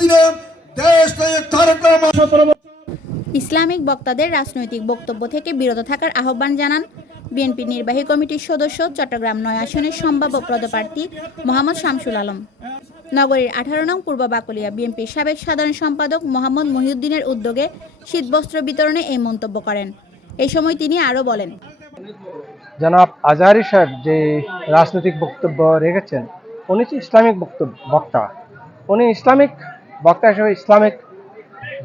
দিনে দেশ নায়ক তারেক রহমান 17 ইসলামিক বক্তাদের রাজনৈতিক বক্তব্য থেকে বিরত থাকার আহ্বান জানান বিএনপির নির্বাহী কমিটির সদস্য চট্টগ্রাম ৯ আসনের সম্ভাব্য পদপ্রার্থী মোহাম্মদ শামসুল আলম। নগরীর ১৮ নং পূর্ব বাকলিয়া বিএনপির সাবেক সাধারণ সম্পাদক মোহাম্মদ মহিউদ্দিনের উদ্যোগে শীতবস্ত্র বিতরণে এই মন্তব্য করেন। এই সময় তিনি আরও বলেন, জনাব আজহারী সাহেব যে রাজনৈতিক বক্তব্য রেখেছেন উনি ইসলামিক বক্তা, উনি ইসলামিক বক্তা হিসেবে ইসলামিক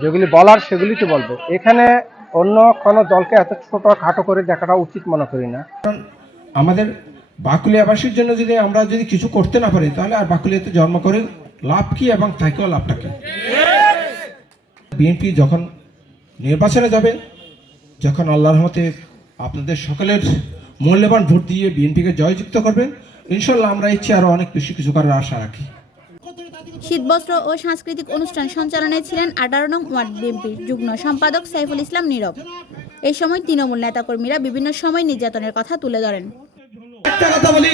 যেগুলি বলার সেগুলি তো বলবে। এখানে অন্য কোনো দলকে এত ছোট খাটো করে দেখাটা উচিত মনে করি না। আমাদের বাকুলিয়াবাসীর জন্য যদি আমরা কিছু করতে না পারি তাহলে আর বাকুলিয়াতে জন্ম করে লাভ কি এবং থাকেও লাভটা কি? বিএনপি যখন নির্বাচনে যাবে, যখন আল্লাহর রহমতে আপনাদের সকলের মূল্যবান ভোট দিয়ে বিএনপিকে জয়যুক্ত করবেন, ইনশাল্লাহ আমরা ইচ্ছে আরো অনেক বেশি কিছু করার আশা রাখি। শীতবস্ত্র ও সাংস্কৃতিক অনুষ্ঠান সঞ্চালনায় ছিলেন ১৮ নং ওয়ার্ড বিএনপির যুগ্ম সম্পাদক সাইফুল ইসলাম নীরব। এই সময় তৃণমূল নেতাকর্মীরা বিভিন্ন সময় নির্যাতনের কথা তুলে ধরেন। একটা কথা বলি,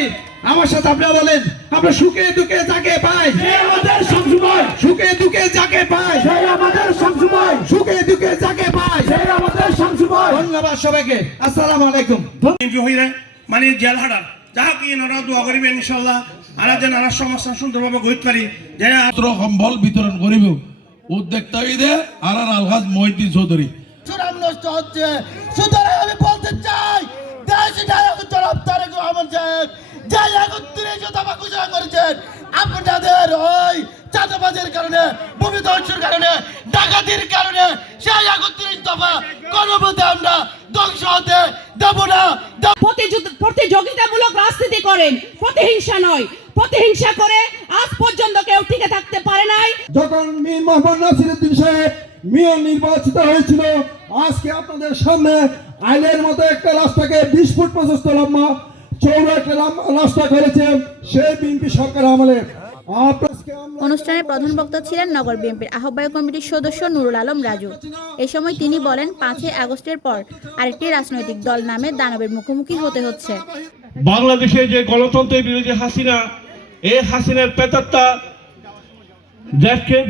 আমার সাথে আপনারা বলেন, আমরা সুখে দুঃখে যাকে পাই সে আমাদের সবসময়, সুখে দুঃখে যাকে পাই সে আমাদের সবসময়, সুখে দুঃখে যাকে পাই সে আমাদের সবসময়। ধন্যবাদ সবাইকে, আসসালামু আলাইকুম। মানে জেল হাডার যাহাকে এনারা দোয়া করিবেন ইনশাআল্লাহ, আর যেন আর সমস্যা সুন্দরভাবে গইতে পারি। যে কম্বল বিতরণ করিব উদ্যোক্তা ঈদে আর আলহাজ মহিউদ্দিন চৌধুরী। সুনাম নষ্ট হচ্ছে, সুতরাং আমি বলতে চাই দেশ নায়ক জনাব তারেক রহমান সাহেব যে ৩১ দফা ঘোষণা করেছেন, আপনাদের ওই চাঁদাবাজের কারণে, ভূমি ধ্বংসের কারণে, ডাকাতির কারণে সেই ৩১ দফা কোনোমতে আমরা ধ্বংস হতে দেব না। প্রতিযোগিতামূলক রাজনীতি করেন, প্রতিহিংসা নয়। প্রতিহিংসা করে আজ পর্যন্ত কেউ টিকে থাকতে পারে নাই। যখন মীর মোহাম্মদ নাসিরউদ্দিন সাহেব মেয়র নির্বাচিত হয়েছিল, আজকে আপনাদের সামনে আইলের মতো একটা রাস্তাকে ২০ ফুট প্রশস্ত লম্বা চৌড়া একটা রাস্তা করেছে সেই বিএনপি সরকার আমলে। অনুষ্ঠানে প্রধান বক্তা ছিলেন নগর বিএনপির আহ্বায়ক কমিটির সদস্য নুরুল আলম রাজু। এই সময় তিনি বলেন, ৫ই আগস্টের পর আরেকটি রাজনৈতিক দল নামে দানবের মুখোমুখি হতে হচ্ছে। বাংলাদেশে যে গণতন্ত্রের বিরোধী হাসিনা, এই হাসিনার প্রেতাত্মা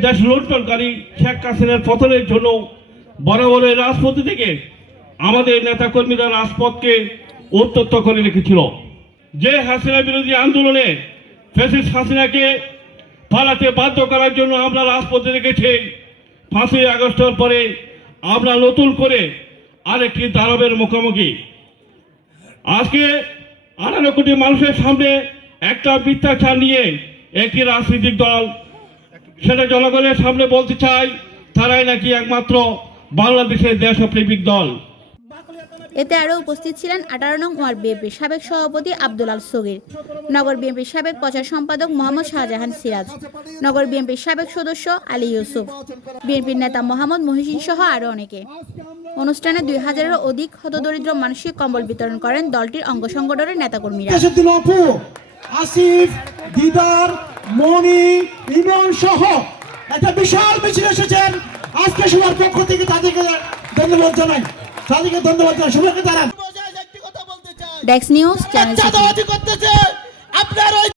দেশ লুণ্ঠনকারী শেখ হাসিনার পতনের জন্য বরাবর রাজপথ থেকে আমাদের নেতাকর্মীরা রাজপথকে উত্তপ্ত করে রেখেছিল। যে হাসিনা বিরোধী আন্দোলনে ফ্যাসিস্ট হাসিনাকে পালাতে বাধ্য করার জন্য আমরা রাজপথে রেখেছি, ৫ই আগস্টের পরে আমরা নতুন করে আরেকটি দানবের মুখোমুখি। আজকে ১৮ কোটি মানুষের সামনে একটা মিথ্যাচার নিয়ে একটি রাজনৈতিক দল, সেটা জনগণের সামনে বলতে চাই তারাই নাকি একমাত্র বাংলাদেশের দেশপ্রেমিক দল। এতে আরও উপস্থিত ছিলেন ১৮ নং ওয়ার্ড বিএনপির সাবেক সভাপতি আব্দুল আল সগীর, নগর বিএনপির সাবেক প্রচার সম্পাদক মোহাম্মদ শাহজাহান সিরাজ, নগর বিএনপির সাবেক সদস্য আলী ইউসুফ, বিএনপির নেতা মোহাম্মদ মহিউদ্দিন সহ আরও অনেকে। অনুষ্ঠানে ২০০০-এরও অধিক হতদরিদ্র মানুষকে কম্বল বিতরণ করেন দলটির অঙ্গ সংগঠনের নেতাকর্মীরা। আসিফ, দিদার, মনি, ইমন সহ একটা বিশাল মিছিল এসেছেন। আজকে সবার পক্ষ থেকে তাদেরকে ধন্যবাদ জানাই, সবাইকে তারা ডেস্ক নিউজ চ্যানেল। করতেছে আপনার